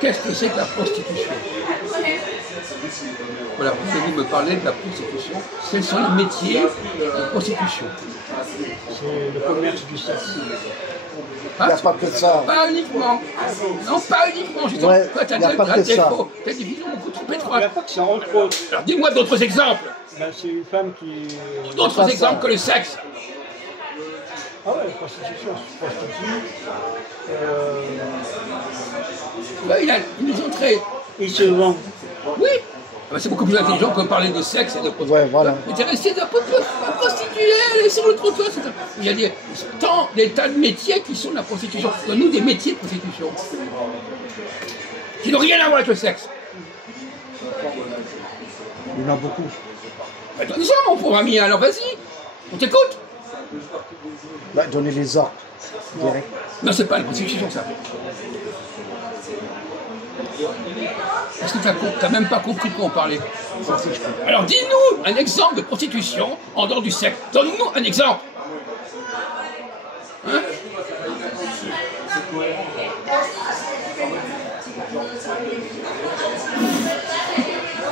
Qu'est-ce que c'est que la prostitution? Voilà, vous allez me parler de la prostitution. Quels sont les métiers de prostitution? C'est le commerce du sexe. Il n'y a pas que ça. Pas uniquement. Non, pas uniquement. Ouais, toi, tu as y a pas que ça. des visions beaucoup trop Il n'y étroites. a pas que ça, entre autres. Alors dis-moi d'autres exemples. Ben, c'est une femme qui... D'autres exemples que le sexe. Ah ouais, la prostitution, se prostitue. Là, ils nous ont très... Il se vend. Oui. Ah ben, c'est beaucoup plus intelligent que parler de sexe et de prostitution. Ouais, voilà. Mais t'es resté d'un peu prostituée, elle est sur le trottoir. Il y a des tas de métiers qui sont de la prostitution. Donne-nous des métiers de prostitution. Qui n'ont rien à voir avec le sexe. Il y en a beaucoup. Ben, donne-en, mon pauvre ami, alors vas-y. On t'écoute. Bah, donner les ordres, direct. Non, c'est pas la prostitution, ça. Est-ce que tu n'as même pas compris de quoi on parlait? Alors dis-nous un exemple de prostitution en dehors du sexe. Donne-nous un exemple. Hein?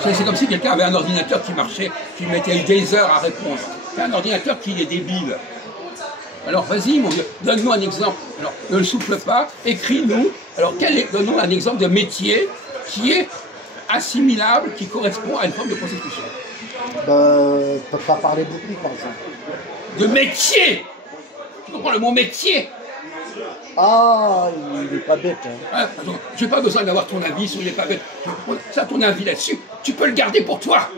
C'est comme si quelqu'un avait un ordinateur qui marchait, qui mettait des heures à répondre. C'est un ordinateur qui est débile. Alors vas-y mon vieux, donne-nous un exemple. Alors ne le souffle pas, écris-nous. Alors donne-nous un exemple de métier qui est assimilable, qui correspond à une forme de prostitution. Je ne peux pas parler beaucoup, par exemple. De métier. Tu comprends le mot métier? Ah, il n'est pas bête. Hein. Ah, je n'ai pas besoin d'avoir ton avis sur il n'est pas bête. Ça, ton avis là-dessus, tu peux le garder pour toi.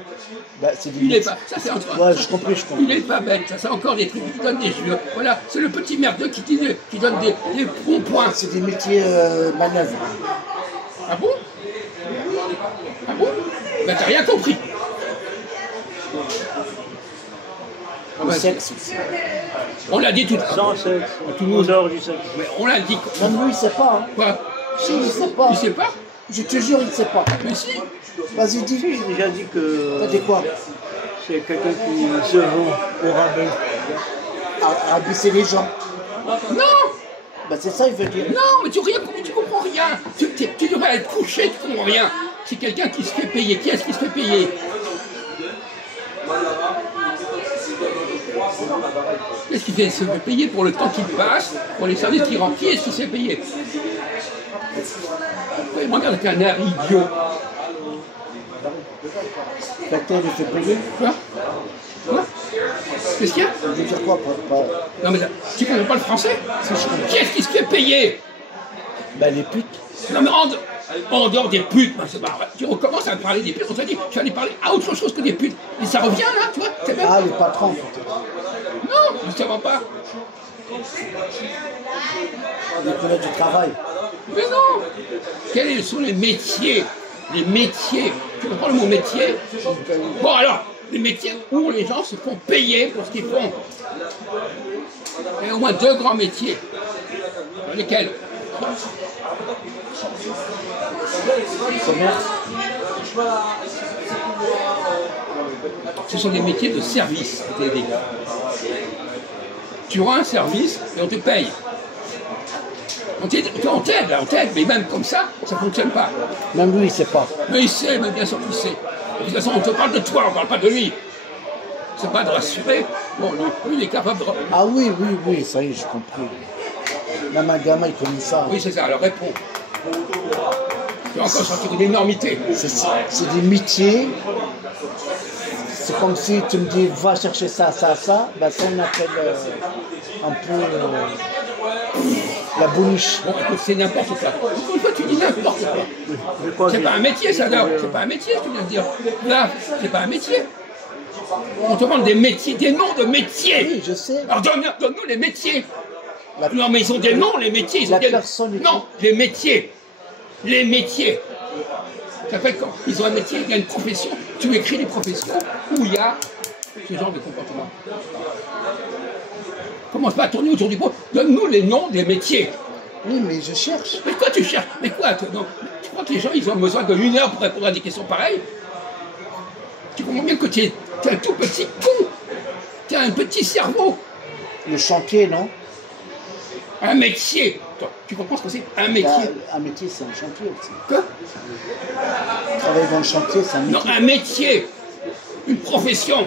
Bah, c'est des Il est pas. Ça, c'est entre. Ouais, je comprends, je comprends. Il n'est pas bête. Ça, c'est encore des trucs qui donnent des jeux. Voilà, c'est le petit merdeux qui donne des bons points. C'est des métiers manœuvres. Ah bon? Ah bon? Ben t'as rien compris. Le sexe aussi. On l'a dit tout à l'heure. Sans sexe. Tout le monde dehors du sexe. Mais on l'a dit. Même lui, il ne sait pas. Hein. Quoi? Si, il ne sait pas. Il sait pas? Je te jure, il ne sait pas. Mais si. Vas-y, dis. J'ai déjà dit que T'as dit quoi? c'est quelqu'un qui se vend au rabais. À baisser les gens. Non! Bah, c'est ça, il veut dire. Non, mais tu comprends rien. Tu devrais être couché, tu comprends rien. C'est quelqu'un qui se fait payer. Qui est-ce qui se fait payer? Qu'est-ce qui se fait payer pour le temps qu'il passe, pour les services qu'il rend? Qui est-ce qui se fait payer? Il me regarde avec un air idiot. Quelqu'un le fait payer. Quoi? Quoi? Qu'est-ce qu'il y a? Ça veut dire quoi Non mais là, tu comprends pas le français? Qui est-ce qui se fait payer? Bah, les putes. Non mais en dehors des putes, ben, c'est pas vrai. Tu recommences à parler des putes, on t'a dit, tu allais parler à autre chose que des putes. Et ça revient là, tu vois, c'est même... Ah, les patrons, peut-être. Non, justement pas. Les collègues du travail. Mais non. Quels sont les métiers? Les métiers. Tu comprends le mot métier? Bon alors, les métiers où les gens se font payer pour ce qu'ils font. Il y a au moins deux grands métiers. Lesquels? Commerce. Ce sont des métiers de service, TD. Tu rends un service et on te paye. On t'aide, mais même comme ça ne fonctionne pas. Même lui, il ne sait pas. Mais il sait, mais bien sûr qu'il sait. De toute façon, on te parle de toi, on ne parle pas de lui. C'est pas de rassurer. Bon, lui, il est capable de... Ah oui, oui, oui, ça y est, j'ai compris. Même un gamin, il connaît ça. Oui, c'est ça, alors réponds. Tu vas encore sortir une énormité. C'est des métiers. C'est comme si tu me dis, va chercher ça, ça, ça. Ben, ça, on appelle un peu la bouliche. Bon, écoute, c'est n'importe quoi. Encore une fois, tu dis n'importe quoi. C'est pas un métier, ça, là. C'est pas un métier, tu viens de dire. Là, c'est pas un métier. On te demande des métiers, des noms de métiers. Oui, je sais. Alors donne-nous les métiers. Non, mais ils ont des noms, les métiers. Ils ont des... Non, les métiers. Les métiers. Ça fait quand ils ont un métier, il y a une profession. Tu écris les professions où il y a ce genre de comportement. Commence pas à tourner autour du pot. Donne-nous les noms des métiers. Oui, mais je cherche. Mais quoi tu cherches? Mais quoi non. Tu crois que les gens ils ont besoin d'1 heure pour répondre à des questions pareilles? Tu comprends bien que tu es un tout petit con. Tu as un petit cerveau. Le chantier, non? Un métier. Tu comprends ce que c'est un métier? Un métier, c'est un chantier aussi. Quoi? Travailler dans le chantier, c'est un métier. Non, un métier, une profession.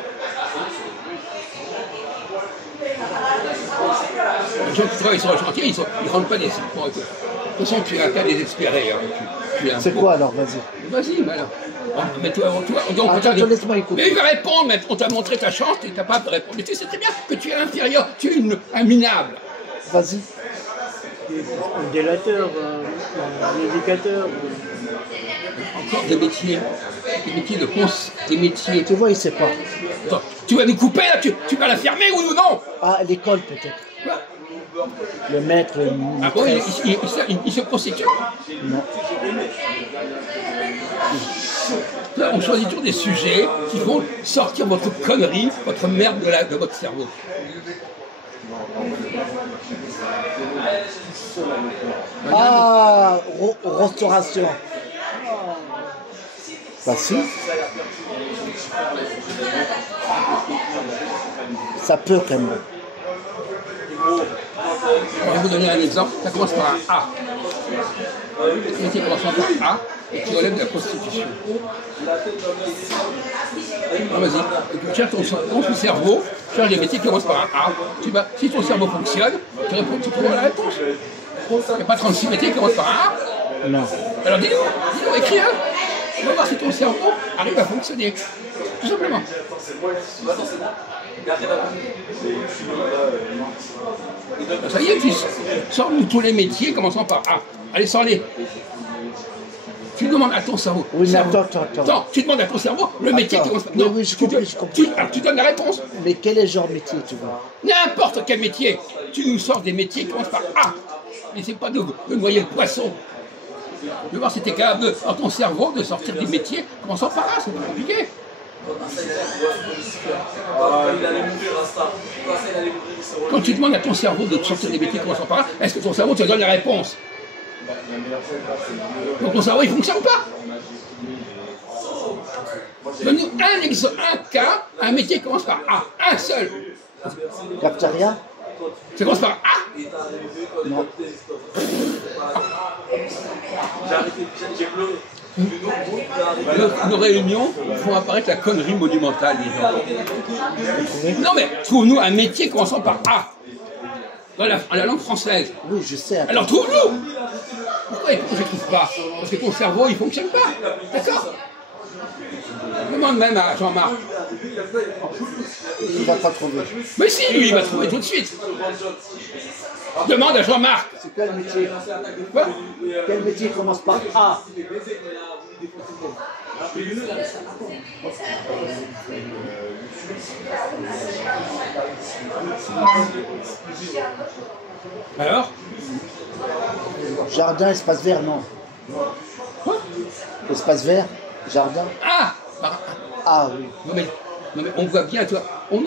Les gens qui travaillent sur le chantier, ils ne rentrent pas des... Bon, écoute, de toute façon, tu es un cas désespéré. Hein. C'est quoi alors, vas-y? Vas-y, alors. Mais toi, donc, attends, laisse-moi écouter. Mais il va répondre, mais on t'a montré ta chance, tu n'es capable de répondre. Mais tu sais très bien que tu es inférieur, tu es un minable. Vas-y. Un délateur, un éducateur. Encore des métiers de cons, des métiers. Tu vois, il ne sait pas. Attends, tu vas nous couper là, tu vas la fermer oui ou non? Ah, à l'école peut-être. Quoi? Le maître, le Ah bon, il se prostitue? Non. Là, on choisit toujours des sujets qui vont sortir votre connerie, votre merde de votre cerveau. Ah, restauration. Bah si. Ça peut quand même. Je vais vous donner un exemple. Ça commence par un A. Le métier commençant par A et qui relève de la prostitution. Ah, vas-y, cherche ton cerveau, cherche les métiers qui commencent par un A. Si ton cerveau fonctionne, tu trouveras la réponse. Il n'y a pas 36 métiers qui commencent par un A. Non. Alors dis-nous, écris un. On va voir si ton cerveau arrive à fonctionner. Tout simplement. Ça y est, tu sors-nous tous les métiers commençant par A. Allez, sors-les. Tu demandes à ton cerveau. Oui, mais attends. Attends, tu demandes à ton cerveau le métier qui commence par A. Non, oui, je comprends. Tu donnes la réponse. Mais quel est le genre de métier, tu vois? N'importe quel métier. Tu nous sors des métiers qui commencent par A. N'essaie pas de noyer le poisson. Je veux voir si tu es capable, dans ton cerveau, de sortir des métiers commençant par A. C'est pas compliqué. Quand tu demandes à ton cerveau de sortir des métiers commençant par A, est-ce que ton cerveau te donne la réponse? Donc ton cerveau, il ne fonctionne pas. Donne-nous un cas, un métier qui commence par A. Un seul. Cafétéria? Ça commence par A? Non. Nos réunions font apparaître la connerie monumentale des gens. Non mais, trouve-nous un métier commençant par A. Dans la langue française. Oui, je sais. Attends. Alors trouve-nous. Pourquoi je ne trouve pas? Parce que ton cerveau, il ne fonctionne pas. D'accord? Demande même à Jean-Marc. Il ne va pas trouver. Mais si, lui, il va trouver tout de suite. Demande à Jean-Marc. C'est quel métier? Quoi? Quel métier commence par A? Alors? Jardin, espace vert, non. Quoi? Espace vert, jardin. Ah! Ah oui. Non mais on voit bien, toi, on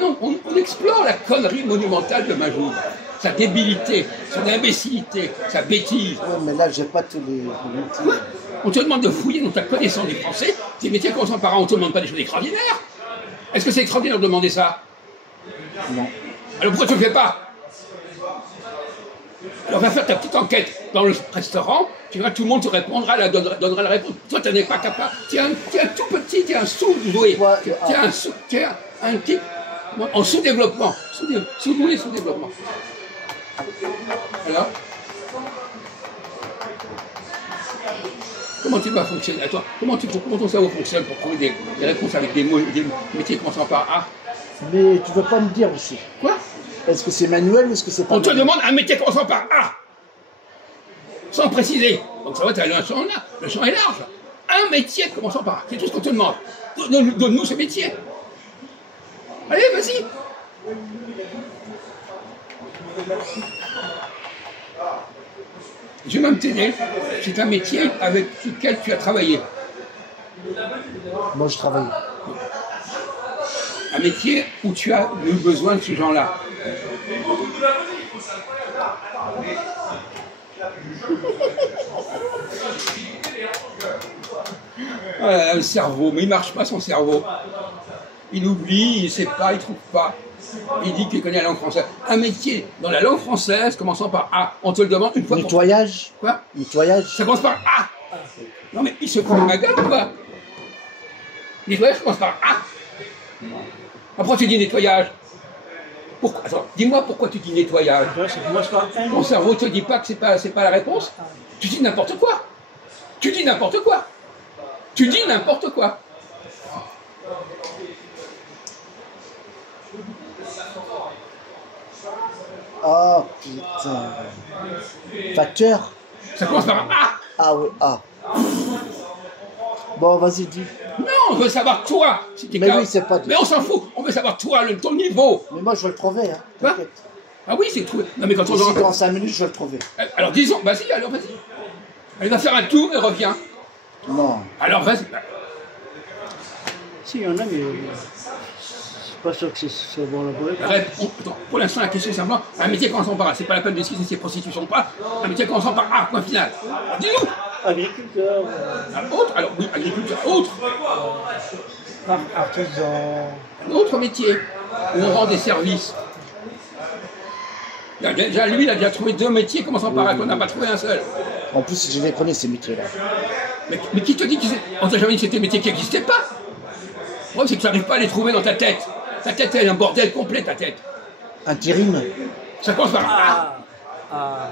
explore la connerie monumentale de Majoub. Sa débilité, son imbécilité, sa bêtise. Oui, mais là, j'ai pas tous les métiers. Quoi? On te demande de fouiller dans ta connaissance du français, des métiers commençant par A, on ne te demande pas des choses extraordinaires. Est-ce que c'est extraordinaire de demander ça? Non. Alors pourquoi tu ne le fais pas? Alors va faire ta petite enquête dans le restaurant, tu verras que tout le monde te répondra, donnera la réponse. Toi, tu n'en es pas capable. Tu es un tout petit, tu es un sous-doué. Tu es un type en sous-développement. Sous-doué, sous-développement. Alors? Comment tu vas fonctionner? Attends, comment ton cerveau fonctionne pour trouver des réponses avec des mots, des métiers commençant par A? Mais tu veux pas me dire aussi. Quoi? Est-ce que c'est manuel ou est-ce que c'est pas On te manuel? demande un métier commençant par A, sans préciser. Donc ça va, tu as le champ là, le champ est large. Un métier commençant par A, c'est tout ce qu'on te demande. Donne-nous ce métier. Allez, vas-y. Je vais même t'aider. C'est un métier avec lequel tu as travaillé. Moi, je travaille. Un métier où tu as eu besoin de ces gens-là. Le cerveau, mais il ne marche pas son cerveau. Il oublie, il ne sait pas, il ne trouve pas. Il dit qu'il connaît la langue française. Un métier dans la langue française commençant par A. On te le demande une fois. Nettoyage. Quoi? Nettoyage. Ça commence par A. Non mais il se prend ma gueule ou pas? Nettoyage commence par A. Après tu dis nettoyage. Pourquoi? Attends, dis-moi pourquoi tu dis nettoyage. Ça commence par un. Mon cerveau te dit pas que c'est pas la réponse. Tu dis n'importe quoi. Tu dis n'importe quoi. Tu dis n'importe quoi. Oh putain. Facteur. Ça commence par un A. Ah oui, ah. Bon, vas-y, dis. Non, on veut savoir toi. Si t'es Mais capable. oui, c'est pas. Mais on s'en fout. On veut savoir toi, ton niveau. Mais moi, je vais le trouver, hein. Quoi? T'inquiète. Ah oui, c'est trouvé. Non mais quand on Ici, dans 5 minutes, je vais le trouver. Alors disons, vas-y, alors vas-y. Elle va faire un tour et revient. Non. Alors vas-y. Si, il y en a, mais c'est pas sûr que c'est bon la Arrête. Attends, pour l'instant, la question c'est simplement un métier commençant par A. C'est pas la peine de discuter si c'est prostitution ou pas. Un métier commençant par A, point final. Dis-nous. Agriculteur, Autre. Alors oui, agriculteur. Autre. artisan. Un autre métier où on rend des services. Déjà, lui, il a déjà trouvé 2 métiers commençant par A, qu'on n'a pas trouvé un seul. En plus, je les connais, ces métiers-là. Mais qui te dit qu'on t'a jamais dit que c'était des métiers qui n'existaient pas? Le problème, c'est que tu n'arrives pas à les trouver dans ta tête. Ta tête, elle est un bordel complet, ta tête. Intérim. Ça commence par A. Ah.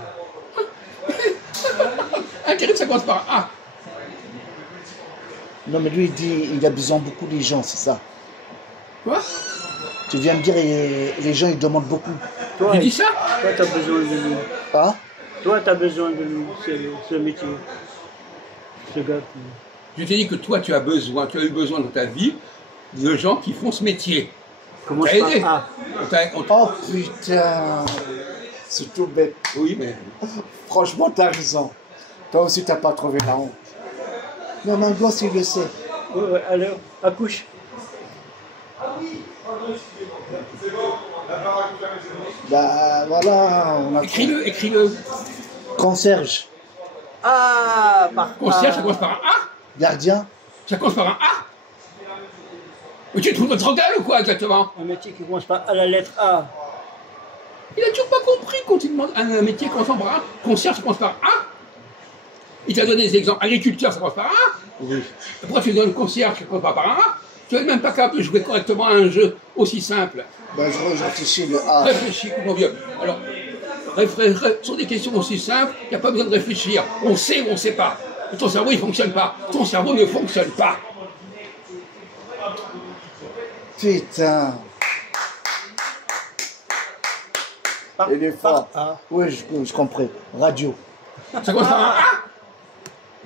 Intérim, ça commence par A. Non, mais lui, il dit il a besoin beaucoup des gens, c'est ça. Quoi? Tu viens me dire, les gens, ils demandent beaucoup. Toi, Tu dis ça? toi, t'as besoin de lui. Ah? Toi, t'as besoin de lui, ce métier. Ce gars qui... Je t'ai dit que toi, tu as eu besoin dans ta vie de gens qui font ce métier. Commence T'as aidé. par A. Oh putain. C'est tout bête. Oui, mais... Franchement, t'as raison. Toi aussi, t'as pas trouvé la honte. Non, mais un gosse, il le sait. Ouais, alors, accouche. Bah voilà, on a Écris-le, écris-le. concierge, Ah, par Concierge, ça commence par un A. gardien, Ça commence par un A. Mais tu trouves notre regard ou quoi, exactement? Un métier qui commence par à la lettre A. Il a toujours pas compris quand il demande un métier commençant par A. Concierge, ça commence par A. Il t'a donné des exemples. Agriculteur, ça commence par A. oui. Pourquoi tu donnes concierge, ça commence pas par A? Tu n'es même pas capable de jouer correctement à un jeu aussi simple. Bah je réfléchis le A. Réfléchis, mon vieux. Alors, sur des questions aussi simples, il n'y a pas besoin de réfléchir. On sait ou on ne sait pas. Et ton cerveau, il ne fonctionne pas. Ton cerveau ne fonctionne pas. Putain. Il est fort. Par A. Oui, je comprends. Radio. Ça commence par un A.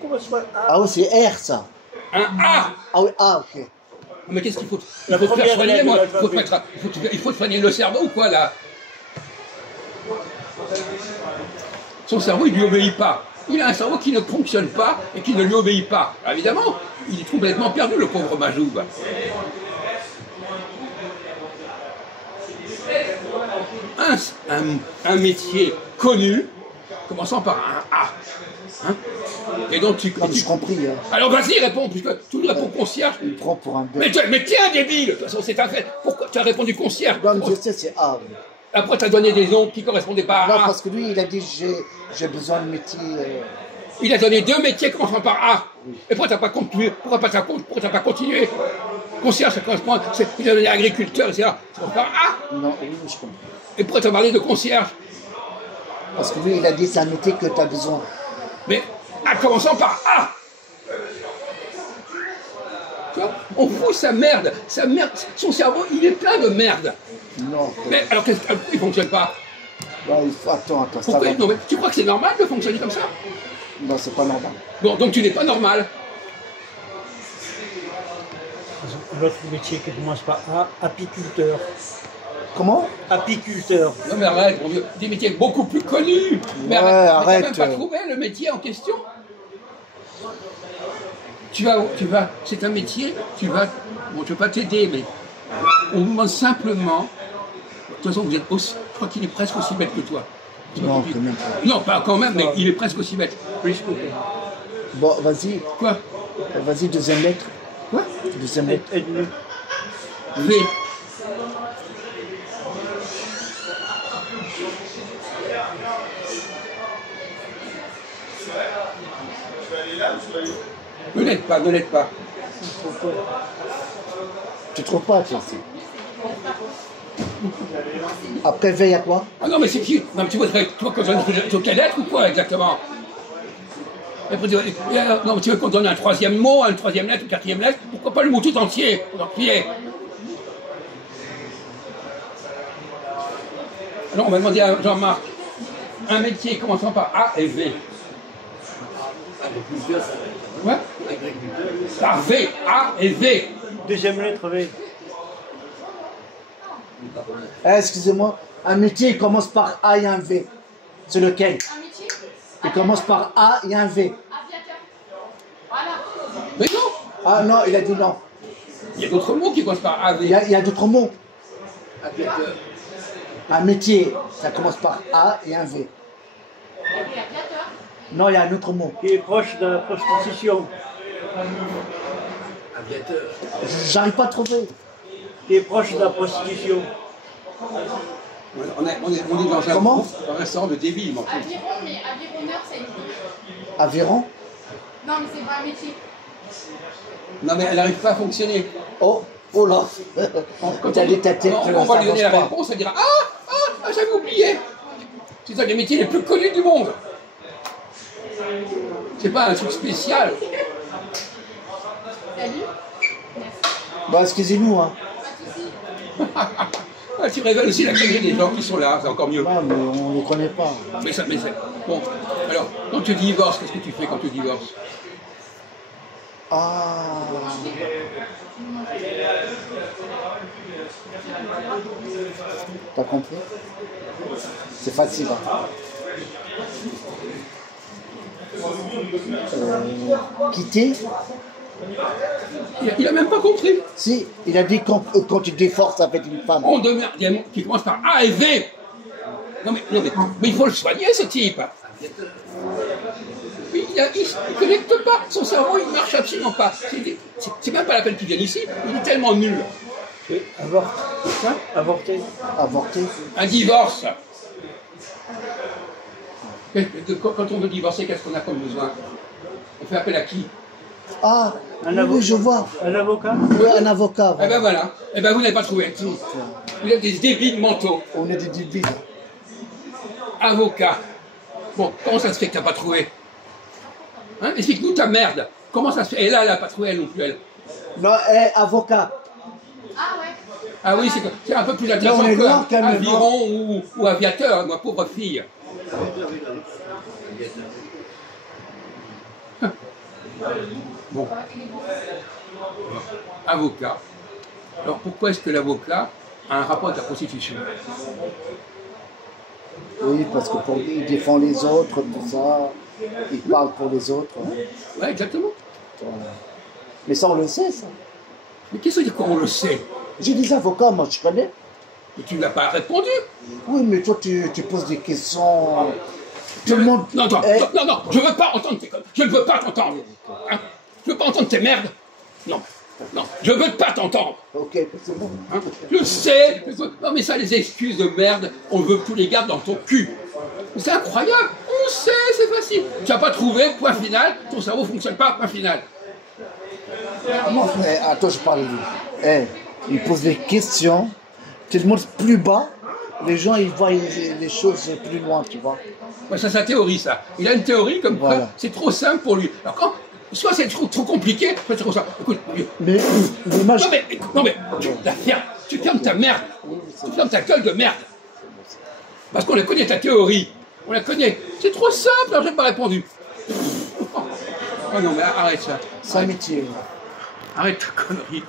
Commence par A. Ah oui, c'est R ça. Un A. Ah oui, A, ok. Mais qu'est-ce qu'il faut? La Il faut te faire première soigner, lettre de moi. l'alphabet. Il faut te soigner le cerveau ou quoi, là? Son cerveau, il ne lui obéit pas. Il a un cerveau qui ne fonctionne pas et qui ne lui obéit pas. Alors, évidemment, il est complètement perdu, le pauvre Majoub. Un métier connu, commençant par un A. Hein? Et donc tu... Non, mais j'ai compris. Hein. Alors vas-y, réponds, puisque tu lui réponds concierge. Il prend pour un Mais, bête. mais tiens, débile, de toute façon, c'est un fait. Pourquoi tu as répondu concierge? Non, mais je sais, c'est A. Oui. Après, tu as donné des noms qui ne correspondaient pas à Non, A. parce que lui, il a dit j'ai besoin de métier. Il a donné 2 métiers commençant par A. Et pourquoi tu n'as pas continué? Pourquoi t'as pas continué? Concierge, ça correspond. Il a donné agriculteur, etc. Ça commence par A. Non, oui, je comprends. Et pourquoi tu as parlé de concierge? Parce que lui, il a dit c'est un métier que tu as besoin. Mais en commençant par A. Tu vois, on fout sa merde. Son cerveau, il est plein de merde. Non, Mais alors, pourquoi il ne fonctionne pas? non, il faut attends, ça Pourquoi? va. Non, mais tu crois que c'est normal de fonctionner comme ça? Non, c'est pas normal. Bon, donc tu n'es pas normal. L'autre métier qui commence par A, apiculteur. Comment? Apiculteur. Non mais arrête, mon vieux, des métiers beaucoup plus connus. Mais Ouais, arrête. arrête. Tu n'as même pas trouvé le métier en question. Tu vas, c'est un métier, bon, je ne vais pas t'aider, mais on vous demande simplement, de toute façon, je crois qu'il est presque aussi bête que toi. Non, quand même pas. Non, pas quand même, mais il est presque aussi bête. Plus que toi. Bon, vas-y. Quoi? Vas-y, deuxième lettre. Quoi? Deuxième lettre. Aide-nous. V. Ne l'aide pas, ne l'aide pas. Tu trouves pas, toi aussi. Après, veille à quoi? Ah non, mais c'est qui? Non, mais tu vois qu'on donne quelle lettre ou quoi exactement? Non, mais tu veux qu'on donne un troisième mot, une troisième lettre, une quatrième lettre? Pourquoi pas le mot tout entier? Alors, on va demander à Jean-Marc un métier commençant par A et V. Agriculteur. Ouais? Par V, A et V. Deuxième lettre V. Excusez-moi, un métier il commence par A et un V. C'est lequel? Un métier? Il commence par A et un V. Aviateur. Voilà. Mais non! Ah non, il a dit non. Il y a d'autres mots qui commencent par A, V. Il y a d'autres mots. Aviateur. Un métier, ça commence par A et un V. Aviateur. Non, il y a un autre mot. Qui est proche de la prostitution. Aviateur. J'arrive pas à trouver. Qui est proche de la prostitution. On est dans un, Comment? dans un restaurant de débile, mon fils. Aviron, mais avironneur, ça existe. Aviron? Non, mais c'est pas un métier. Non, mais elle n'arrive pas à fonctionner. Oh, oh là. Quand tu as dit ta tête, on va ça lui donner la marche pas. réponse, elle dira j'avais oublié. C'est un des métiers les plus connus du monde. C'est pas un truc spécial. Salut. Bah, excusez-nous, hein. Pas de soucis. Ah, tu révèles aussi la qualité des gens qui sont là, c'est encore mieux. Ouais, mais on ne les connaît pas. Mais c'est... Bon, alors, quand tu divorces, qu'est-ce que tu fais quand tu divorces? Ah. T'as compris? C'est facile. Hein. Quitter? Il a même pas compris. Si, il a dit quand tu divorces avec une femme. On demeure, il y a un mot qui commence par A et V. Non mais il faut le soigner, ce type. Il ne connecte pas. Son cerveau, il ne marche absolument pas. C'est même pas la peine qu'il vienne ici. Il est tellement nul. Oui, avorter. Hein? Avorter. Avorter? Un divorce. Quand on veut divorcer, qu'est-ce qu'on a comme besoin? On fait appel à qui? Ah, oui, je vois. Un avocat. Oui, un avocat. Eh ben voilà. Eh ben vous n'avez pas trouvé. Vous êtes des débiles mentaux. On est des débiles. Avocat. Bon, comment ça se fait que tu n'as pas trouvé? Hein? Explique-nous ta merde. Comment ça se fait? Et là, elle n'a pas trouvé, elle non plus, elle. Non, avocat. Ah ouais. Ah oui, c'est un peu plus intéressant on est loin, que quand même, aviron ou aviateur, ma pauvre fille. Bon. Avocat. Alors pourquoi est-ce que l'avocat a un rapport avec la prostitution? Oui, parce que il défend les autres, tout ça. Il parle pour les autres. Hein. Ouais, exactement. Mais ça, on le sait, ça. Mais qu'est-ce que c'est qu'on le sait? J'ai des avocats, moi, je connais. Mais tu ne l'as pas répondu. Oui, mais toi, tu poses des questions. Tout le monde. Non, non, je ne veux pas entendre tes conneries. Je ne veux pas t'entendre. Hein? Je ne veux pas entendre tes merdes. Non, non, je ne veux pas t'entendre. Ok, c'est bon. Hein? Je sais. Non, mais ça, les excuses de merde, on veut que tu les gardes dans ton cul. C'est incroyable. On sait, c'est facile. Tu n'as pas trouvé, point final. Ton cerveau ne fonctionne pas, point final. Attends, je parle de lui. Il pose des questions. Tu le montres plus bas. Les gens, ils voient les choses plus loin, tu vois. Ouais, ça, c'est sa théorie, ça. Il a une théorie comme quoi c'est trop simple pour lui. Alors quand, soit c'est trop compliqué, soit c'est trop simple. Écoute, mais moi, non mais, tu fermes ta merde. Tu fermes ta gueule de merde. Parce qu'on la connaît, ta théorie. On la connaît. C'est trop simple, alors je n'ai pas répondu. Oh non, mais arrête ça. C'est un métier. Arrête ta connerie.